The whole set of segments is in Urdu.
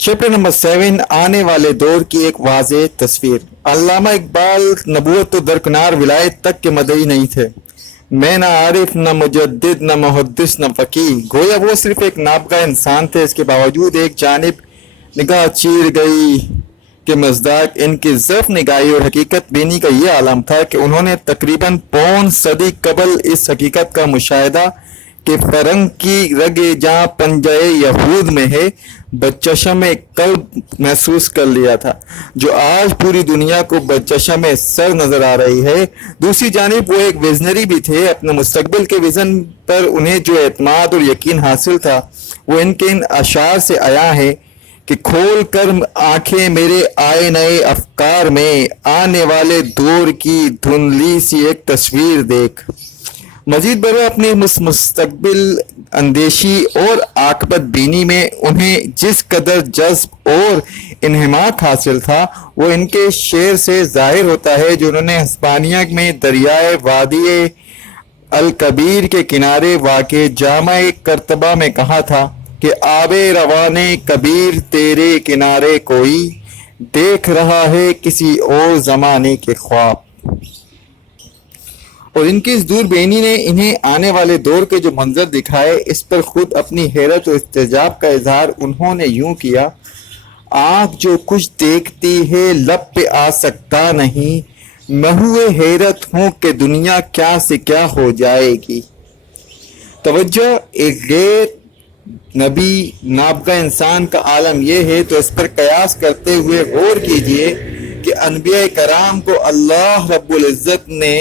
چیپٹر نمبر 7 آنے والے دور کی ایک واضح تصویر۔ علامہ اقبال نبوت و درکنار ولایت تک کے مدعی نہیں تھے۔ میں نہ عارف، نہ مجدد، نہ محدث، نہ فقیہ، گویا وہ صرف ایک نابغہ انسان تھے۔ اس کے باوجود ایک جانب نگاہ چیر گئی کہ مصداق ان کی ضعف نگاہی اور حقیقت بینی کا یہ عالم تھا کہ انہوں نے تقریباً پون صدی قبل اس حقیقت کا مشاہدہ کہ فرنگ کی رگ جہاں پنجہ یہود میں ہے بچشم قلب محسوس کر لیا تھا، جو آج پوری دنیا کو بچشم سر نظر آ رہی ہے۔ دوسری جانب وہ ایک ویژنری بھی تھے۔ اپنے مستقبل کے ویژن پر انہیں جو اعتماد اور یقین حاصل تھا وہ ان کے ان اشعار سے عیاں ہے کہ کھول کر آنکھیں میرے آئے نئے افکار میں، آنے والے دور کی دھندلی سی ایک تصویر دیکھ۔ مزید برآں اپنی مستقبل اندیشی اور عاقبت بینی میں انہیں جس قدر جذب اور انہماک حاصل تھا وہ ان کے شعر سے ظاہر ہوتا ہے، جو انہوں نے ہسپانیہ میں دریائے وادی الکبیر کے کنارے واقع جامع کرتبہ میں کہا تھا کہ آب روانے کبیر تیرے کنارے کوئی دیکھ رہا ہے کسی اور زمانے کے خواب۔ اور ان کی اس دور بینی نے انہیں آنے والے دور کے جو منظر دکھائے اس پر خود اپنی حیرت و استعجاب کا اظہار انہوں نے یوں کیا: آنکھ جو کچھ دیکھتی ہے لب پہ آ سکتا نہیں، میں ہوئے حیرت ہوں کہ دنیا کیا سے کیا ہو جائے گی۔ توجہ، ایک غیر نبی نابغہ انسان کا عالم یہ ہے تو اس پر قیاس کرتے ہوئے غور کیجئے کہ انبیاء کرام کو اللہ رب العزت نے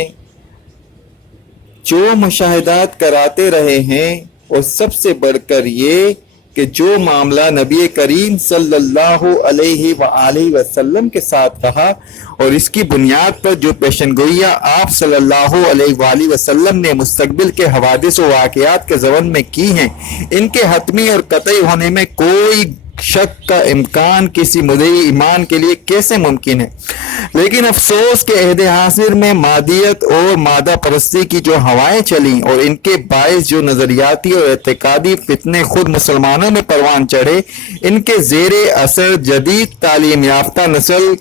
جو مشاہدات کراتے رہے ہیں، اور سب سے بڑھ کر یہ کہ جو معاملہ نبی کریم صلی اللہ علیہ وآلہ وسلم کے ساتھ رہا اور اس کی بنیاد پر جو پیشنگوئیاں آپ صلی اللہ علیہ وآلہ وسلم نے مستقبل کے حوادث و واقعات کے ضمن میں کی ہیں، ان کے حتمی اور قطعی ہونے میں کوئی شک کا امکان کسی مدعی ایمان کے لیے کیسے ممکن ہے؟ لیکن افسوس کہ عہد حاضر میں مادیت اور مادہ پرستی کی جو ہوائیں چلیں اور ان کے باعث جو نظریاتی اور اعتقادی فتنے خود مسلمانوں میں پروان چڑھے، ان کے زیر اثر جدید تعلیم یافتہ نسل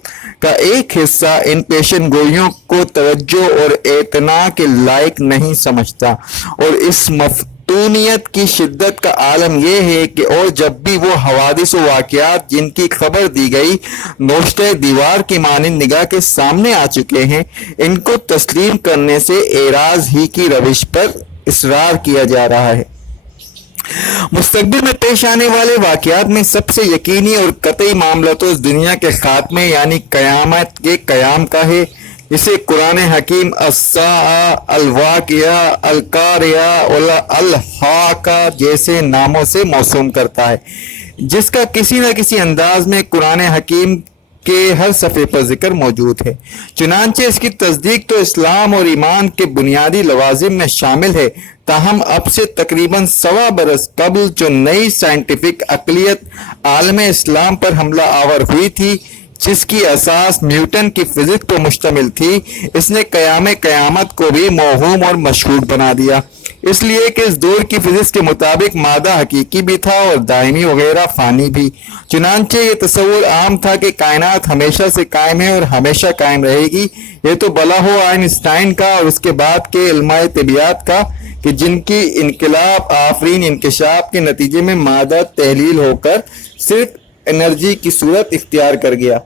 کا ایک حصہ ان پیشن گوئیوں کو توجہ اور اعتناء کے لائق نہیں سمجھتا۔ اور اس مفتونیت کی شدت کا عالم یہ ہے کہ اور جب بھی وہ حوادث و واقعات جن کی خبر دی گئی نوشتہ دیوار کی مانند نگاہ کے سامنے آ چکے ہیں، ان کو تسلیم کرنے سے اعراض ہی کی روش پر اصرار کیا جا رہا ہے۔ مستقبل میں پیش آنے والے واقعات میں سب سے یقینی اور قطعی معاملہ تو اس دنیا کے خاتمے یعنی قیامت کے قیام کا ہے، اسے قرآن حکیم الساعہ، الواقعہ، القاریہ، الحاقہ جیسے ناموں سے موسوم کرتا ہے، جس کا کسی نہ کسی انداز میں قرآن حکیم کے ہر صفحے پر ذکر موجود ہے۔ چنانچہ اس کی تصدیق تو اسلام اور ایمان کے بنیادی لوازم میں شامل ہے، تاہم اب سے تقریباً 125 برس قبل جو نئی سائنٹیفک عقلیت عالم اسلام پر حملہ آور ہوئی تھی، جس کی اساس نیوٹن کی فزکس پر مشتمل تھی، اس نے قیامت کو بھی موہوم اور مشکوک بنا دیا، اس لیے کہ اس دور کی فزکس کے مطابق مادہ حقیقی بھی تھا اور دائمی وغیرہ فانی بھی۔ چنانچہ یہ تصور عام تھا کہ کائنات ہمیشہ سے قائم ہے اور ہمیشہ قائم رہے گی۔ یہ تو بلا ہو آئنسٹائن کا اور اس کے بعد کے علماء طبیعیات کا کہ جن کی انقلاب آفرین انکشاف کے نتیجے میں مادہ تحلیل ہو کر صرف انرجی کی صورت اختیار کر گیا،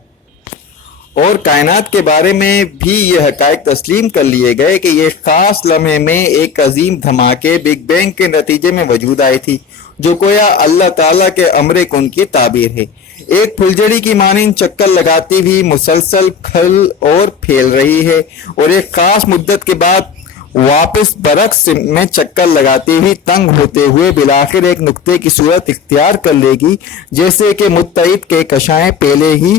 اور کائنات کے بارے میں بھی یہ حقائق تسلیم کر لیے گئے کہ یہ خاص لمحے میں ایک عظیم دھماکے بگ بینگ کے نتیجے میں وجود آئی تھی، جو گویا اللہ تعالیٰ کے امر کن کی تعبیر ہے، ایک پھلجھڑی کی مانند چکر لگاتی ہوئی مسلسل پھل اور پھیل رہی ہے، اور ایک خاص مدت کے بعد واپس برعکس میں چکر لگاتے ہوئی تنگ ہوتے ہوئے بالآخر ایک نقطے کی صورت اختیار کر لے گی، جیسے کہ متحد کہکشائیں پہلے ہی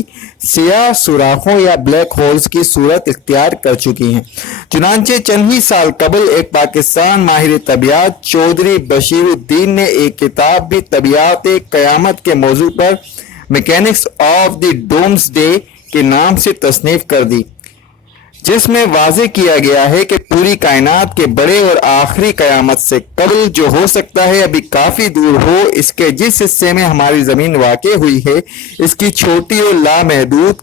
سیاہ سوراخوں یا بلیک ہولز کی صورت اختیار کر چکی ہیں۔ چنانچہ چند ہی سال قبل ایک پاکستان ماہر طبیعت چودھری بشیر الدین نے ایک کتاب بھی طبیعت قیامت کے موضوع پر mechanics of the doomsday کے نام سے تصنیف کر دی، جس میں واضح کیا گیا ہے کہ پوری کائنات کے بڑے اور آخری قیامت سے قبل جو ہو سکتا ہے ابھی کافی دور ہو، اس کے جس حصے میں ہماری زمین واقع ہوئی ہے اس کی چھوٹی اور لامحدود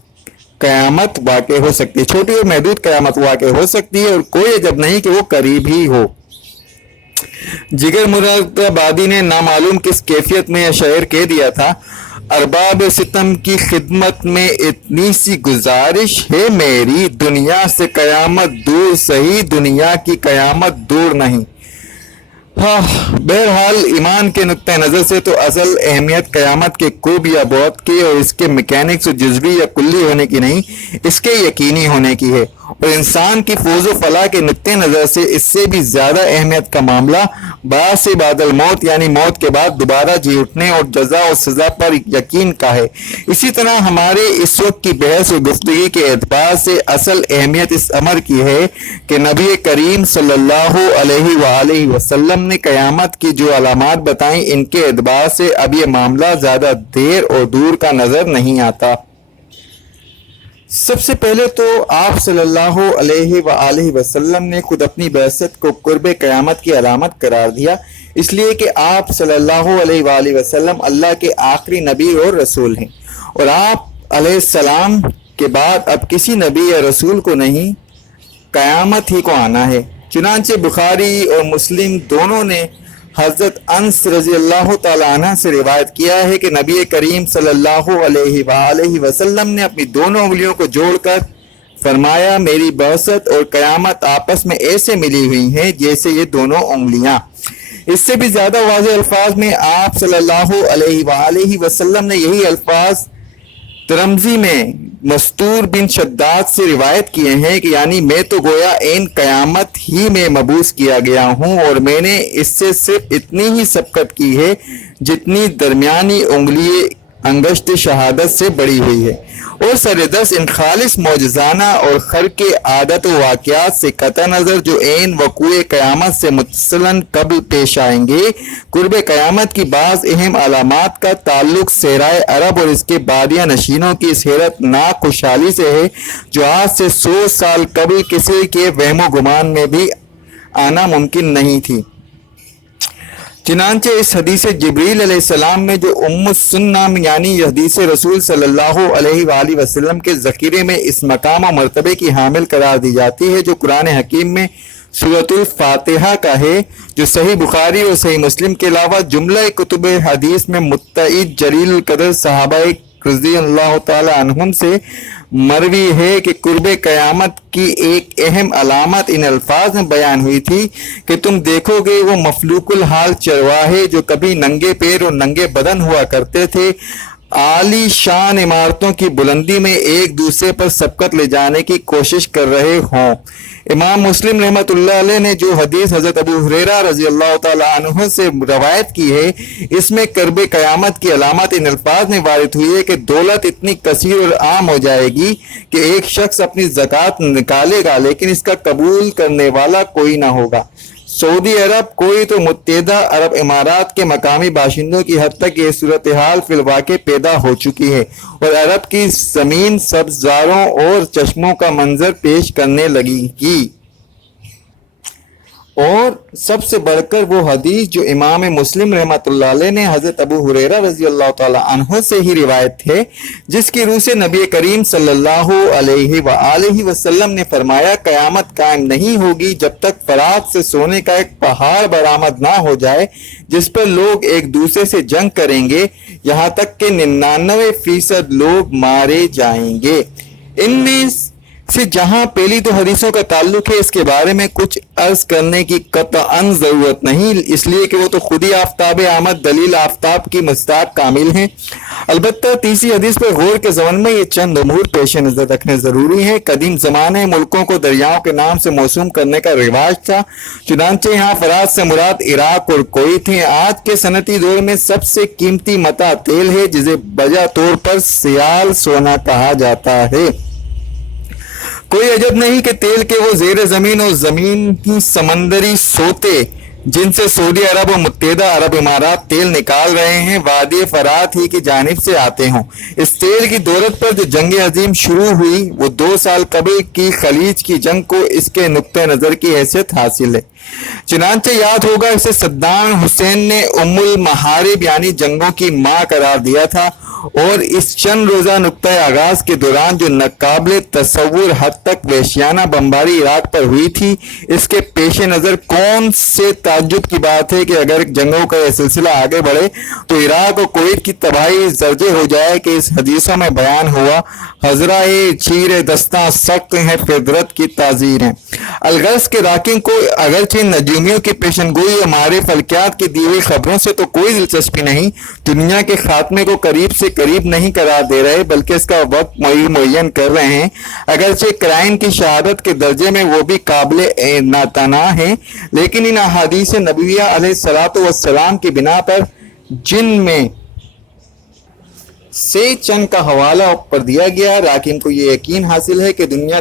قیامت واقع ہو سکتی ہے، چھوٹی اور محدود قیامت واقع ہو سکتی ہے، اور کوئی عجب نہیں کہ وہ قریب ہی ہو۔ جگر مراد آبادی نے نامعلوم کس کیفیت میں یہ شعر کہہ دیا تھا، ارباب ستم کی خدمت میں اتنی سی گزارش ہے میری، دنیا سے قیامت دور سہی، دنیا کی قیامت دور نہیں۔ بہرحال ایمان کے نقطہ نظر سے تو اصل اہمیت قیامت کے قرب یا بعد کی اور اس کے میکینکس و جزوی یا کلی ہونے کی نہیں، اس کے یقینی ہونے کی ہے، اور انسان کی فوز و فلاح کے نقطہ نظر سے اس سے بھی زیادہ اہمیت کا معاملہ بعد سے بعد الموت یعنی موت کے بعد دوبارہ جی اٹھنے اور جزا و سزا پر یقین کا ہے۔ اسی طرح ہمارے اس وقت کی بحث و گفتگی کے اعتبار سے اصل اہمیت اس امر کی ہے کہ نبی کریم صلی اللہ علیہ وآلہ وسلم نے قیامت کی جو علامات بتائیں، ان کے اعتبار سے اب یہ معاملہ زیادہ دیر اور دور کا نظر نہیں آتا۔ سب سے پہلے تو آپ صلی اللہ علیہ وآلہ وسلم نے خود اپنی بعثت کو قرب قیامت کی علامت قرار دیا، اس لیے کہ آپ صلی اللہ علیہ وآلہ وسلم اللہ کے آخری نبی اور رسول ہیں، اور آپ علیہ السلام کے بعد اب کسی نبی یا رسول کو نہیں، قیامت ہی کو آنا ہے۔ چنانچہ بخاری اور مسلم دونوں نے حضرت انس رضی اللہ تعالی عنہ سے روایت کیا ہے کہ نبی کریم صلی اللہ علیہ وآلہ وسلم نے اپنی دونوں انگلیوں کو جوڑ کر فرمایا، میری بعثت اور قیامت آپس میں ایسے ملی ہوئی ہیں جیسے یہ دونوں انگلیاں۔ اس سے بھی زیادہ واضح الفاظ میں آپ صلی اللہ علیہ وآلہ وسلم نے یہی الفاظ ترمذی میں مستور بن شداد سے روایت کیے ہیں کہ یعنی میں تو گویا عین قیامت ہی میں مبعوث کیا گیا ہوں، اور میں نے اس سے صرف اتنی ہی سبقت کی ہے جتنی درمیانی انگلی انگشت شہادت سے بڑی ہوئی ہے، اور سردست ان خالص معجزانہ اور خرق عادت و واقعات سے قطع نظر جو عین وقوع قیامت سے متصلاً قبل پیش آئیں گے، قرب قیامت کی بعض اہم علامات کا تعلق صحرائے عرب اور اس کے بادیہ نشینوں کی اس حیرت ناک خوشحالی سے ہے جو آج سے 100 سال قبل کسی کے وہم و گمان میں بھی آنا ممکن نہیں تھی۔ چنانچہ اس حدیث جبریل علیہ السلام میں جو ام السنہ یعنی حدیث رسول صلی اللہ علیہ وآلہ وسلم کے ذخیرے میں اس مقام و مرتبے کی حامل قرار دی جاتی ہے، جو قرآن حکیم میں سورۃ الفاتحہ کا ہے، جو صحیح بخاری اور صحیح مسلم کے علاوہ جملہ کتب حدیث میں متعدد جلیل القدر صحابہ رضی اللہ تعالی عنہم سے مروی ہے کہ قرب قیامت کی ایک اہم علامت ان الفاظ میں بیان ہوئی تھی کہ تم دیکھو گے وہ مفلوق الحال چرواہے جو کبھی ننگے پیر اور ننگے بدن ہوا کرتے تھے، عالی شان عمارتوں کی بلندی میں ایک دوسرے پر سبقت لے جانے کی کوشش کر رہے ہوں۔ امام مسلم رحمۃ اللہ علیہ نے جو حدیث حضرت ابو ہریرہ رضی اللہ تعالی عنہ سے روایت کی ہے، اس میں قرب قیامت کی علامت ان الفاظ میں وارد ہوئی ہے کہ دولت اتنی کثیر اور عام ہو جائے گی کہ ایک شخص اپنی زکوٰۃ نکالے گا لیکن اس کا قبول کرنے والا کوئی نہ ہوگا۔ سعودی عرب، کوئی تو متحدہ عرب امارات کے مقامی باشندوں کی حد تک یہ صورتحال فی الواقع پیدا ہو چکی ہے، اور عرب کی زمین سبزاروں اور چشموں کا منظر پیش کرنے لگی گی۔ اور سب سے بڑھ کر وہ حدیث جو امام مسلم رحمۃ اللہ علیہ نے حضرت ابو ہریرہ رضی اللہ تعالی عنہ سے ہی روایت ہے، جس کی روح سے نبی کریم صلی اللہ علیہ وآلہ وسلم نے فرمایا، قیامت قائم نہیں ہوگی جب تک فرات سے سونے کا ایک پہاڑ برآمد نہ ہو جائے جس پر لوگ ایک دوسرے سے جنگ کریں گے یہاں تک کہ 99% لوگ مارے جائیں گے۔ ان میں سے جہاں پہلی دو حدیثوں کا تعلق ہے اس کے بارے میں کچھ عرض کرنے کی قطعاً ضرورت نہیں، اس لیے کہ وہ تو خود ہی آفتاب آمد دلیل آفتاب کی مصداق کامل ہیں۔ البتہ تیسری حدیث پر غور کے ضمن میں یہ چند امور پیش نظر رکھنے ضروری ہے۔ قدیم زمانے ملکوں کو دریاؤں کے نام سے موسوم کرنے کا رواج تھا، چنانچہ یہاں فرات سے مراد عراق اور کویت ہیں۔ آج کے صنعتی دور میں سب سے قیمتی متاع تیل ہے جسے بجا طور پر سیال سونا کہا جاتا ہے۔ کوئی عجب نہیں کہ تیل کے وہ زیر زمین اور زمین کی سمندری سوتے جن سے سعودی عرب اور متحدہ عرب امارات تیل نکال رہے ہیں وادی فرات ہی کی جانب سے آتے ہوں۔ اس تیل کی دولت پر جو جنگ عظیم شروع ہوئی وہ 2 سال قبل کی خلیج کی جنگ کو اس کے نقطہ نظر کی حیثیت حاصل ہے۔ چنانچہ یاد ہوگا اسے صدام حسین نے ام المحارب یعنی جنگوں کی ماں قرار دیا تھا، اور اس چند روزہ نقطہ آغاز کے دوران جو ناقابل تصور حد تک وحشیانہ بمباری عراق پر ہوئی تھی، اس کے پیش نظر کون سے تعجب کی بات ہے کہ اگر جنگوں کا یہ سلسلہ آگے بڑھے تو عراق اور کویت کی تباہی زرجے ہو جائے کہ اس حدیثوں میں بیان ہوا حضرہ چیر دستاں سخت ہیں فطرت کی تعزیر ہیں۔ الغرض کے راکن کو اگرچہ نجومیوں کی پیشن گوئی ہمارے فلکیات کی دی ہوئی خبروں سے تو کوئی دلچسپی نہیں، دنیا کے خاتمے کو قریب سے قریب نہیں قرار دے رہے بلکہ اس کا وقت معین کر رہے ہیں، اگرچہ کرائن کی شہادت کے درجے میں وہ بھی قابل اعتنا ہیں، لیکن ان احادیث نبویہ علیہ الصلوۃ والسلام کی بنا پر جن میں سے چند کا حوالہ پر دیا گیا، راکن کو یہ یقین حاصل ہے کہ دنیا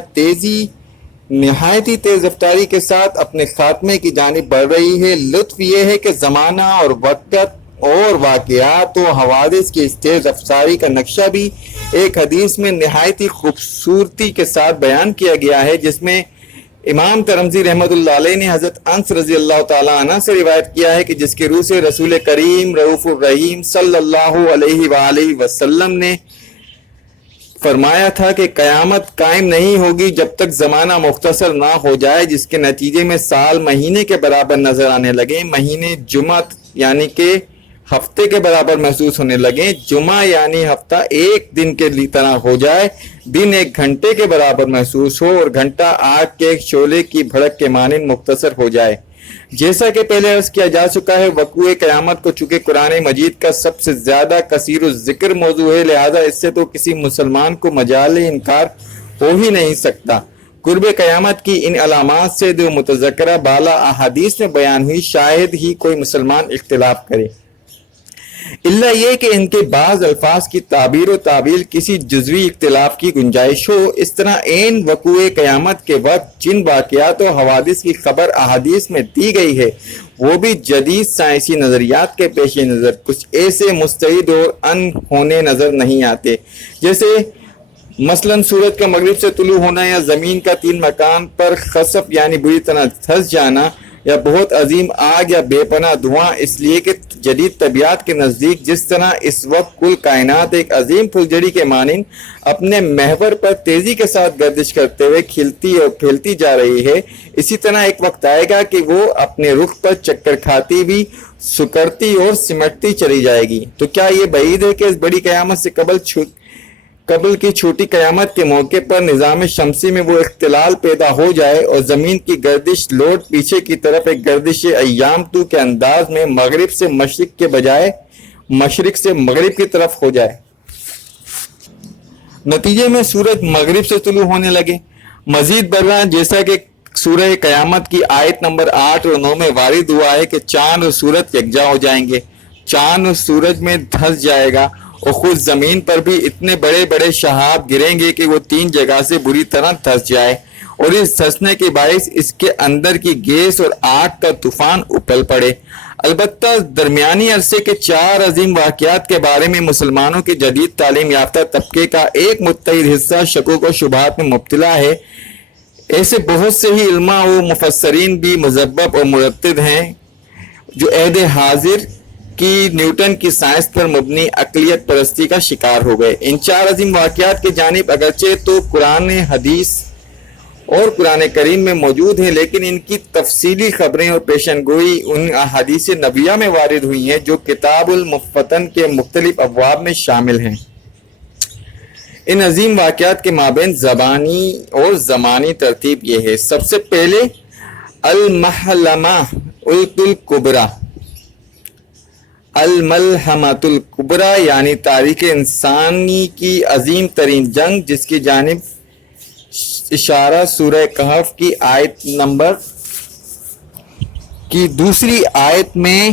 نہایتی تیز رفتاری کے ساتھ اپنے خاتمے کی جانب بڑھ رہی ہے۔ لطف یہ ہے کہ زمانہ اور وقت اور واقعات و حوادث کی اس تیز رفتاری کا نقشہ بھی ایک حدیث میں نہایتی خوبصورتی کے ساتھ بیان کیا گیا ہے، جس میں امام ترمذی رحمۃ اللہ علیہ نے حضرت انس رضی اللہ تعالی عنہ سے روایت کیا ہے کہ جس کے روح سے رسول کریم رؤوف الرحیم صلی اللہ علیہ وآلہ وسلم نے فرمایا تھا کہ قیامت قائم نہیں ہوگی جب تک زمانہ مختصر نہ ہو جائے، جس کے نتیجے میں سال مہینے کے برابر نظر آنے لگے، مہینے جمعہ یعنی کہ ہفتے کے برابر محسوس ہونے لگے، جمعہ یعنی ہفتہ ایک دن کے طرح ہو جائے، دن ایک گھنٹے کے برابر محسوس ہو، اور گھنٹہ آگ کے ایک شعلے کی بھڑک کے مانند مختصر ہو جائے۔ جیسا کہ پہلے عرض کیا جا چکا ہے، وقوع قیامت کو چونکہ قرآن مجید کا سب سے زیادہ کثیر الذکر موضوع ہے، لہذا اس سے تو کسی مسلمان کو مجال انکار ہو ہی نہیں سکتا۔ قرب قیامت کی ان علامات سے جو متذکرہ بالا احادیث میں بیان ہوئی، شاید ہی کوئی مسلمان اختلاف کرے، اللہ یہ کہ ان کے بعض الفاظ کی تعبیر و تعویل کسی جزوی اختلاف کی گنجائش ہو۔ اس طرح عین وقوع قیامت کے وقت جن واقعات و حوادث کی خبر احادیث میں دی گئی ہے وہ بھی جدید سائنسی نظریات کے پیش نظر کچھ ایسے مستعد اور ان ہونے نظر نہیں آتے، جیسے مثلاً سورج کا مغرب سے طلوع ہونا، یا زمین کا 3 مکان پر خسف یعنی بری طرح دھس جانا، یا بہت عظیم آگ یا بے پناہ دھواں، اس لیے کہ جدید طبیعت کے نزدیک جس طرح اس وقت کل کائنات ایک عظیم پھلجھڑی کے مانند اپنے محور پر تیزی کے ساتھ گردش کرتے ہوئے کھلتی اور پھیلتی جا رہی ہے، اسی طرح ایک وقت آئے گا کہ وہ اپنے رخ پر چکر کھاتی ہوئی سکڑتی اور سمٹتی چلی جائے گی۔ تو کیا یہ بعید ہے کہ اس بڑی قیامت سے قبل کی چھوٹی قیامت کے موقع پر نظام شمسی میں وہ اختلال پیدا ہو جائے اور زمین کی گردش لوٹ پیچھے کی طرف ایک گردش ایام تو کے انداز میں مغرب سے مشرق کے بجائے مشرق سے مغرب کی طرف ہو جائے؟ نتیجے میں سورج مغرب سے طلوع ہونے لگے۔ مزید برآں جیسا کہ سورہ قیامت کی آیت نمبر 8 اور 9 میں وارد ہوا ہے کہ چاند اور سورج یکجا ہو جائیں گے، چاند اور سورج میں دھس جائے گا، اور خود زمین پر بھی اتنے بڑے بڑے شہاب گریں گے کہ وہ 3 جگہ سے بری طرح دھس جائے، اور اس دھسنے کے باعث اس کے اندر کی گیس اور آگ کا طوفان اپل پڑے۔ البتہ درمیانی عرصے کے 4 عظیم واقعات کے بارے میں مسلمانوں کے جدید تعلیم یافتہ طبقے کا ایک متحد حصہ شکوک و شبہات میں مبتلا ہے۔ ایسے بہت سے ہی علماء و مفسرین بھی مذبذب اور مرتد ہیں جو عہد حاضر کی نیوٹن کی سائنس پر مبنی عقلیت پرستی کا شکار ہو گئے۔ ان 4 عظیم واقعات کی جانب اگرچہ تو قرآن حدیث اور قرآن کریم میں موجود ہیں، لیکن ان کی تفصیلی خبریں اور پیشن گوئی ان احادیث نبویہ میں وارد ہوئی ہیں جو کتاب المفتن کے مختلف ابواب میں شامل ہیں۔ ان عظیم واقعات کے مابین زبانی اور زمانی ترتیب یہ ہے: سب سے پہلے المحلمہ الکبریٰ، الملحمۃ الکبریٰ یعنی تاریخ انسانی کی عظیم ترین جنگ، جس کی جانب اشارہ سورہ کہف کی آیت نمبر کی 2 آیت میں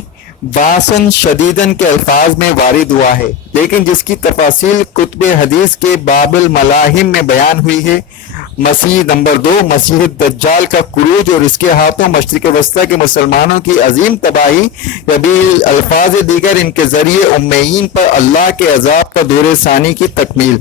باسن شدیدن کے الفاظ میں وارد ہوا ہے، لیکن جس کی تفاصیل کتب حدیث کے باب الملاحم میں بیان ہوئی ہے۔ مسیح نمبر 2، مسیح الدجال کا خروج اور اس کے ہاتھوں مشرق وسطیٰ کے مسلمانوں کی عظیم تباہی، یا الفاظ دیگر ان کے ذریعے امیین پر اللہ کے عذاب کا دور ثانی کی تکمیل۔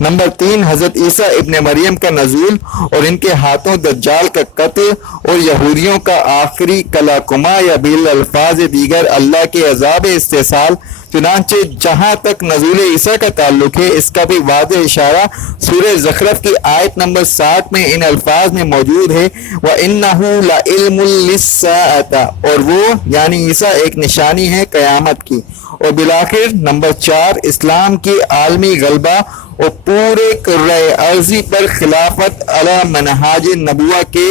نمبر 3، حضرت عیسیٰ ابن مریم کا نزول اور ان کے ہاتھوں دجال کا قتل اور یہودیوں کا آخری کلاکما، یا الفاظ دیگر اللہ کے عذاب استحصال۔ چنانچہ جہاں تک نزول عیسیٰ کا تعلق ہے، اس کا بھی واضح اشارہ سورہ زخرف کی آیت نمبر 60 میں ان الفاظ میں موجود ہے، وَإِنَّهُ لَعِلْمٌ لِلسَّاعَةِ، اور وہ یعنی عیسیٰ ایک نشانی ہے قیامت کی۔ اور بالآخر نمبر 4، اسلام کی عالمی غلبہ اور پورے کرۂ ارضی پر خلافت علی منہاج نبوہ کے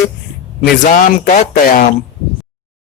نظام کا قیام۔